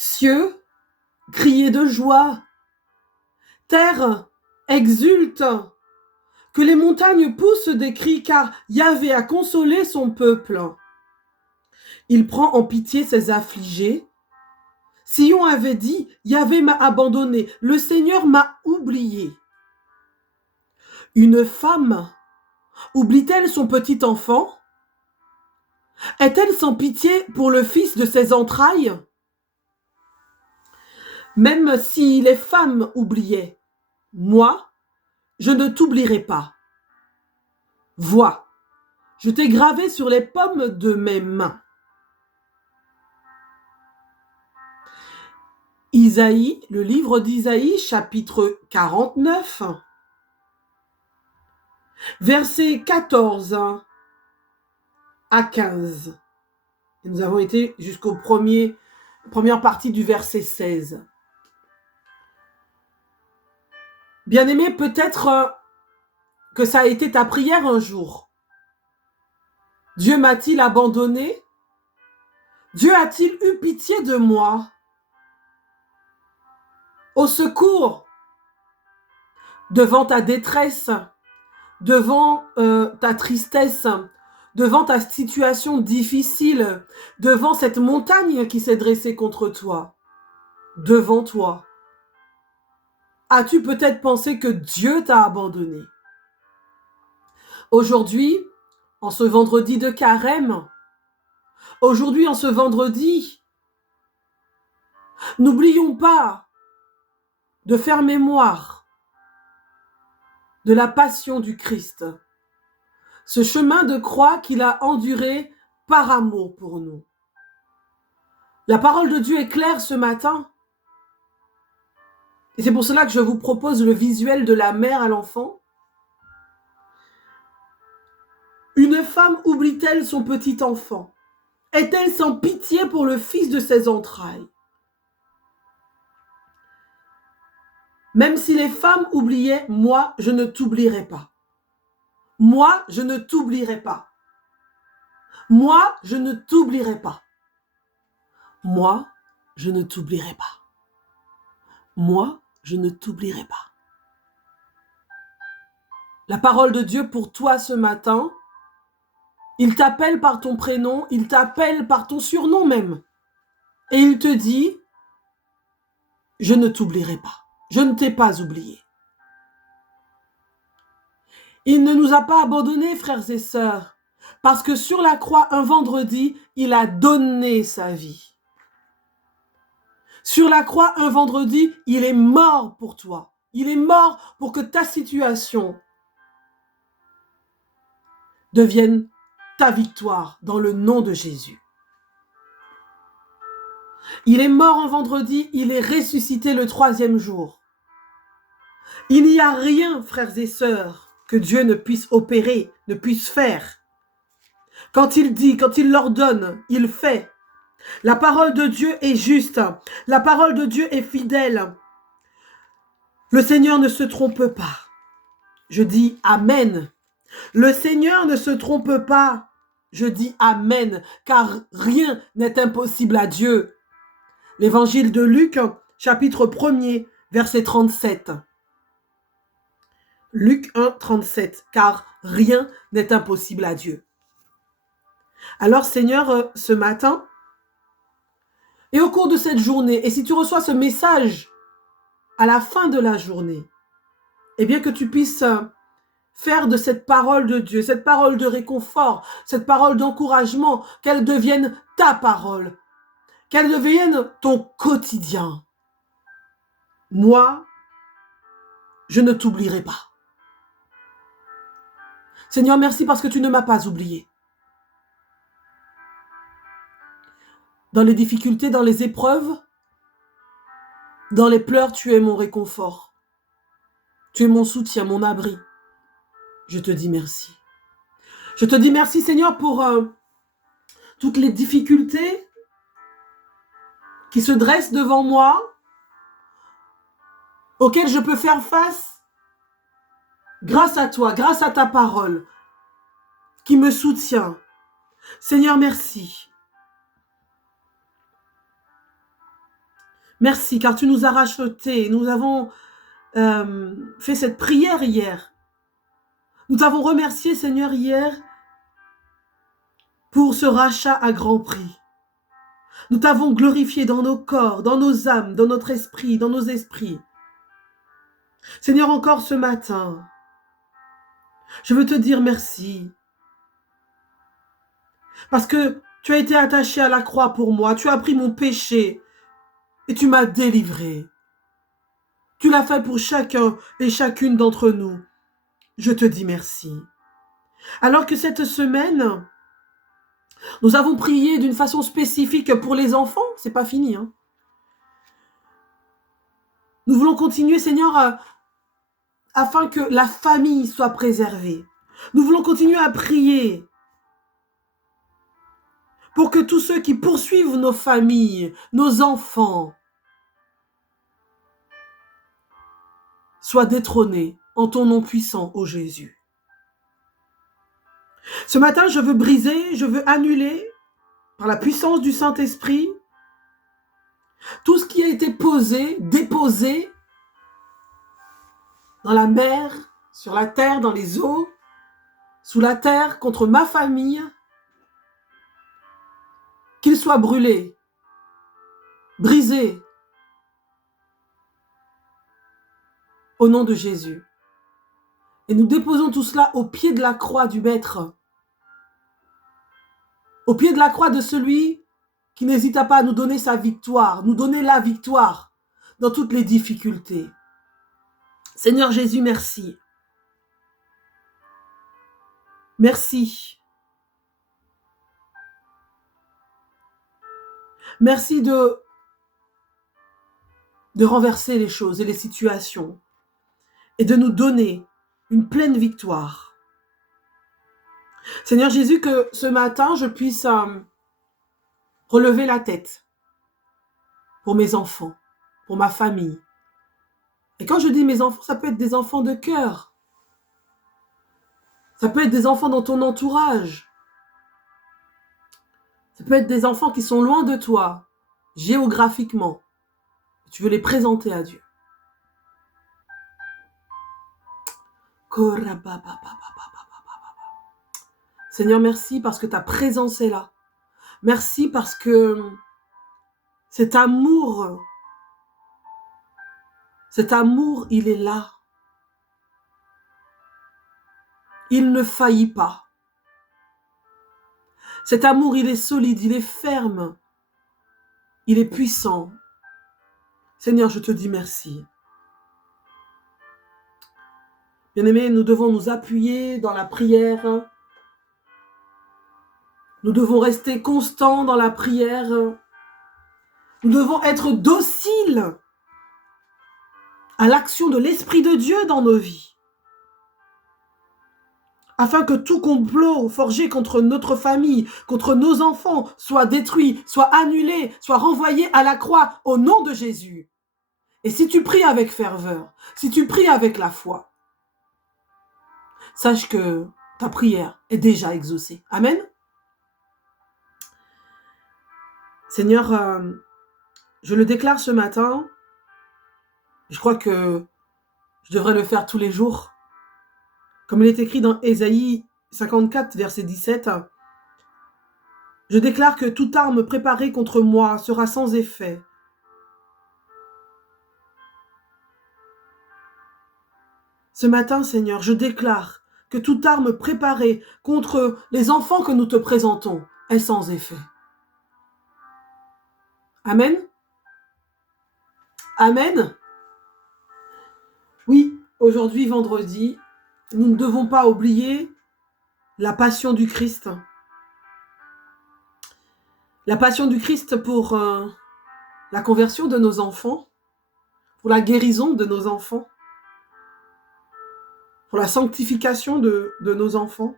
Cieux, criez de joie. Terre, exulte. Que les montagnes poussent des cris, car Yahvé a consolé son peuple. Il prend en pitié ses affligés. Sion avait dit, Yahvé m'a abandonné, le Seigneur m'a oublié. Une femme oublie-t-elle son petit enfant? Est-elle sans pitié pour le fils de ses entrailles? Même si les femmes oubliaient, moi, je ne t'oublierai pas. Vois, je t'ai gravé sur les paumes de mes mains. Isaïe, le livre d'Isaïe, chapitre 49, versets 14 à 15. Et nous avons été jusqu'au première partie du verset 16. Bien-aimé, peut-être que ça a été ta prière un jour. Dieu m'a-t-il abandonné? Dieu a-t-il eu pitié de moi? Au secours, devant ta détresse, devant ta tristesse, devant ta situation difficile, devant cette montagne qui s'est dressée contre toi, devant toi. As-tu peut-être pensé que Dieu t'a abandonné? Aujourd'hui, en ce vendredi de carême, aujourd'hui en ce vendredi, n'oublions pas de faire mémoire de la passion du Christ, ce chemin de croix qu'il a enduré par amour pour nous. La parole de Dieu est claire ce matin. Et c'est pour cela que je vous propose le visuel de la mère à l'enfant. Une femme oublie-t-elle son petit enfant? Est-elle sans pitié pour le fils de ses entrailles? Même si les femmes oubliaient, moi, je ne t'oublierai pas. Moi, je ne t'oublierai pas. Moi, je ne t'oublierai pas. Moi, je ne t'oublierai pas. Moi, je ne t'oublierai pas. La parole de Dieu pour toi ce matin, il t'appelle par ton prénom, il t'appelle par ton surnom même. Et il te dit, je ne t'oublierai pas. Je ne t'ai pas oublié. Il ne nous a pas abandonnés, frères et sœurs, parce que sur la croix, un vendredi, il a donné sa vie. Sur la croix, un vendredi, il est mort pour toi. Il est mort pour que ta situation devienne ta victoire dans le nom de Jésus. Il est mort un vendredi, il est ressuscité le 3e jour. Il n'y a rien, frères et sœurs, que Dieu ne puisse opérer, ne puisse faire. Quand il dit, quand il l'ordonne, il fait. La parole de Dieu est juste. La parole de Dieu est fidèle. Le Seigneur ne se trompe pas. Je dis Amen. Le Seigneur ne se trompe pas. Je dis Amen, car rien n'est impossible à Dieu. L'évangile de Luc, chapitre 1er, verset 37. Luc 1, 37. Car rien n'est impossible à Dieu. Alors Seigneur, ce matin, et au cours de cette journée, et si tu reçois ce message à la fin de la journée, eh bien que tu puisses faire de cette parole de Dieu, cette parole de réconfort, cette parole d'encouragement, qu'elle devienne ta parole, qu'elle devienne ton quotidien. Moi, je ne t'oublierai pas. Seigneur, merci parce que tu ne m'as pas oublié. Dans les difficultés, dans les épreuves, dans les pleurs, tu es mon réconfort. Tu es mon soutien, mon abri. Je te dis merci. Je te dis merci, Seigneur, pour toutes les difficultés qui se dressent devant moi, auxquelles je peux faire face grâce à toi, grâce à ta parole qui me soutient. Seigneur, merci. Merci, car tu nous as rachetés. Nous avons fait cette prière hier. Nous t'avons remercié, Seigneur, hier, pour ce rachat à grand prix. Nous t'avons glorifié dans nos corps, dans nos âmes, dans notre esprit, dans nos esprits. Seigneur, encore ce matin, je veux te dire merci. Parce que tu as été attaché à la croix pour moi. Tu as pris mon péché et tu m'as délivré. Tu l'as fait pour chacun et chacune d'entre nous. Je te dis merci. Alors que cette semaine, nous avons prié d'une façon spécifique pour les enfants. C'est pas fini, hein. Nous voulons continuer, Seigneur, afin que la famille soit préservée. Nous voulons continuer à prier pour que tous ceux qui poursuivent nos familles, nos enfants, soient détrônés en ton nom puissant, ô Jésus. Ce matin, je veux briser, je veux annuler, par la puissance du Saint-Esprit, tout ce qui a été posé, déposé dans la mer, sur la terre, dans les eaux, sous la terre, contre ma famille, qu'il soit brûlé, brisé, au nom de Jésus. Et nous déposons tout cela au pied de la croix du Maître, au pied de la croix de celui qui n'hésita pas à nous donner sa victoire, nous donner la victoire dans toutes les difficultés. Seigneur Jésus, merci. Merci. Merci de renverser les choses et les situations et de nous donner une pleine victoire. Seigneur Jésus, que ce matin, je puisse relever la tête pour mes enfants, pour ma famille. Et quand je dis mes enfants, ça peut être des enfants de cœur. Ça peut être des enfants dans ton entourage. Ça peut être des enfants qui sont loin de toi, géographiquement. Tu veux les présenter à Dieu. Seigneur, merci parce que ta présence est là. Merci parce que cet amour, il est là. Il ne faillit pas. Cet amour, il est solide, il est ferme, il est puissant. Seigneur, je te dis merci. Bien-aimés, nous devons nous appuyer dans la prière. Nous devons rester constants dans la prière. Nous devons être dociles à l'action de l'Esprit de Dieu dans nos vies, afin que tout complot forgé contre notre famille, contre nos enfants, soit détruit, soit annulé, soit renvoyé à la croix au nom de Jésus. Et si tu pries avec ferveur, si tu pries avec la foi, sache que ta prière est déjà exaucée. Amen. Seigneur, je le déclare ce matin. Je crois que je devrais le faire tous les jours. Comme il est écrit dans Ésaïe 54, verset 17, « Je déclare que toute arme préparée contre moi sera sans effet. Ce matin, Seigneur, je déclare que toute arme préparée contre les enfants que nous te présentons est sans effet. » Amen. Amen. Oui, aujourd'hui, vendredi, nous ne devons pas oublier la passion du Christ. La passion du Christ pour la conversion de nos enfants, pour la guérison de nos enfants, pour la sanctification de nos enfants.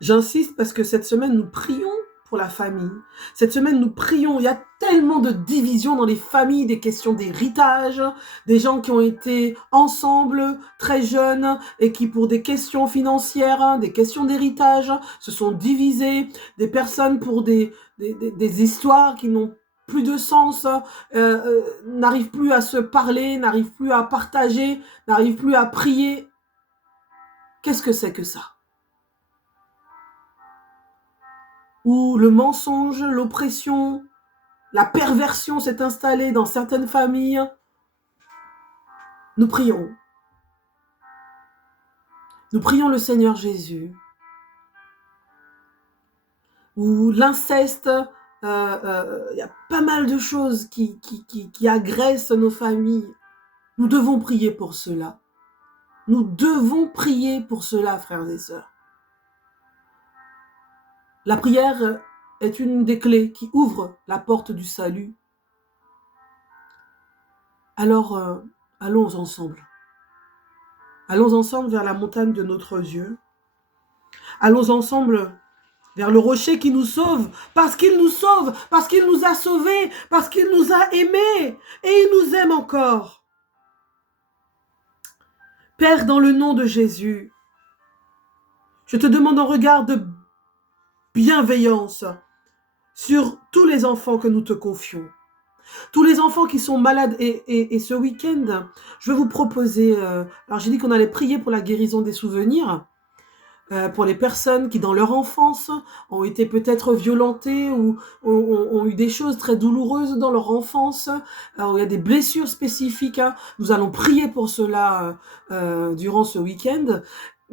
J'insiste parce que cette semaine, nous prions pour la famille. Cette semaine, nous prions. Il y a tellement de divisions dans les familles, des questions d'héritage, des gens qui ont été ensemble très jeunes et qui, pour des questions financières, des questions d'héritage, se sont divisés, des personnes pour des histoires qui n'ont plus de sens, n'arrivent plus à se parler, n'arrivent plus à partager, n'arrivent plus à prier. Qu'est-ce que c'est que ça? Où le mensonge, l'oppression, la perversion s'est installée dans certaines familles. Nous prions. Nous prions le Seigneur Jésus. Où l'inceste, il y a pas mal de choses qui agressent nos familles. Nous devons prier pour cela. Nous devons prier pour cela, frères et sœurs. La prière est une des clés qui ouvre la porte du salut. Alors, allons ensemble. Allons ensemble vers la montagne de notre Dieu. Allons ensemble vers le rocher qui nous sauve, parce qu'il nous sauve, parce qu'il nous a sauvés, parce qu'il nous a aimés, et il nous aime encore. Père, dans le nom de Jésus, je te demande un regard de bienveillance sur tous les enfants que nous te confions. Tous les enfants qui sont malades, et ce week-end, je vais vous proposer, alors j'ai dit qu'on allait prier pour la guérison des souvenirs, pour les personnes qui, dans leur enfance, ont été peut-être violentées ou ont eu des choses très douloureuses dans leur enfance, où il y a des blessures spécifiques. Nous allons prier pour cela durant ce week-end.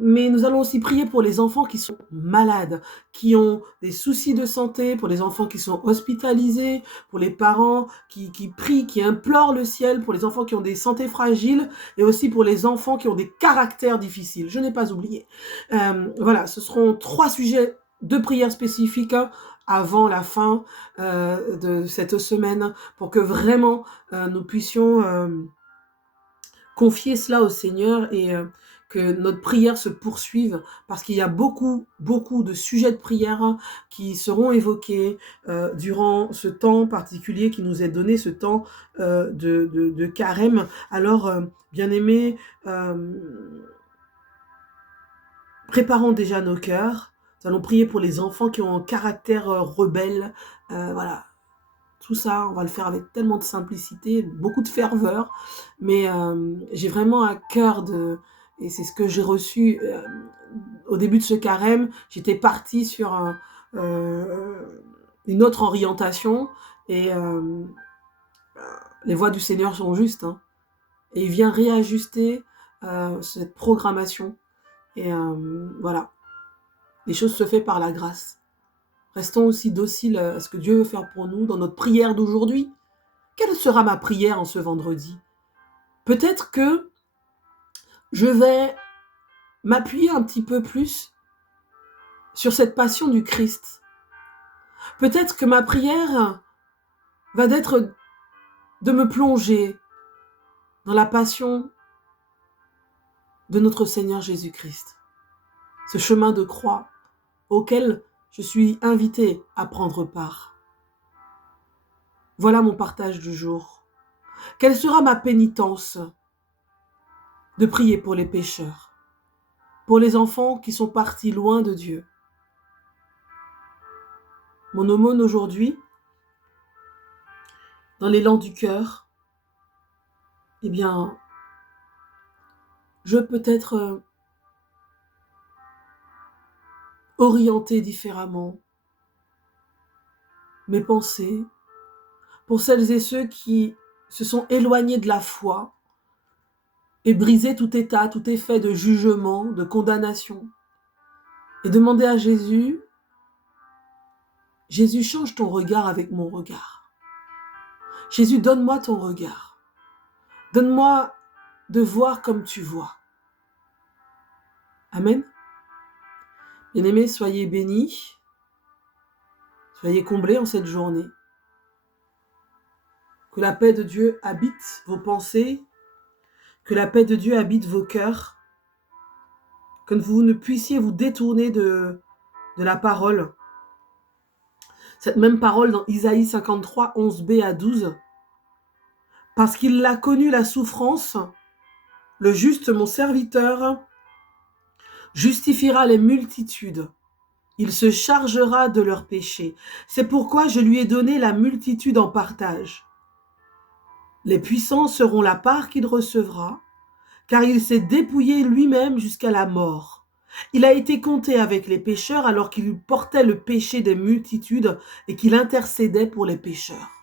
Mais nous allons aussi prier pour les enfants qui sont malades, qui ont des soucis de santé, pour les enfants qui sont hospitalisés, pour les parents qui prient, qui implorent le ciel, pour les enfants qui ont des santé fragiles, et aussi pour les enfants qui ont des caractères difficiles. Je n'ai pas oublié. Voilà, ce seront 3 sujets de prière spécifiques avant la fin de cette semaine, pour que vraiment nous puissions confier cela au Seigneur et que notre prière se poursuive, parce qu'il y a beaucoup de sujets de prière qui seront évoqués durant ce temps particulier qui nous est donné, ce temps de carême. Alors, bien-aimés, préparons déjà nos cœurs. Nous allons prier pour les enfants qui ont un caractère rebelle. Voilà. Tout ça, on va le faire avec tellement de simplicité, beaucoup de ferveur. Mais j'ai vraiment à cœur et c'est ce que j'ai reçu au début de ce carême. J'étais partie sur une autre orientation. Et les voies du Seigneur sont justes. Et il vient réajuster cette programmation. Et voilà, les choses se font par la grâce. Restons aussi dociles à ce que Dieu veut faire pour nous dans notre prière d'aujourd'hui. Quelle sera ma prière en ce vendredi? Peut-être que je vais m'appuyer un petit peu plus sur cette passion du Christ. Peut-être que ma prière va être de me plonger dans la passion de notre Seigneur Jésus-Christ. Ce chemin de croix auquel je suis invitée à prendre part. Voilà mon partage du jour. Quelle sera ma pénitence? De prier pour les pécheurs, pour les enfants qui sont partis loin de Dieu. Mon aumône aujourd'hui, dans l'élan du cœur, eh bien, je peux être orienter différemment mes pensées pour celles et ceux qui se sont éloignés de la foi et brisé tout état, tout effet de jugement, de condamnation. Et demander à Jésus, Jésus, change ton regard avec mon regard. Jésus, donne-moi ton regard. Donne-moi de voir comme tu vois. Amen. Bien-aimés, soyez bénis. Soyez comblés en cette journée. Que la paix de Dieu habite vos pensées. Que la paix de Dieu habite vos cœurs. Que vous ne puissiez vous détourner de la parole. Cette même parole dans Isaïe 53, 11b à 12. Parce qu'il a connu la souffrance, le juste, mon serviteur, justifiera les multitudes. Il se chargera de leurs péchés. C'est pourquoi je lui ai donné la multitude en partage. Les puissants seront la part qu'il recevra, car il s'est dépouillé lui-même jusqu'à la mort. Il a été compté avec les pécheurs alors qu'il portait le péché des multitudes et qu'il intercédait pour les pécheurs.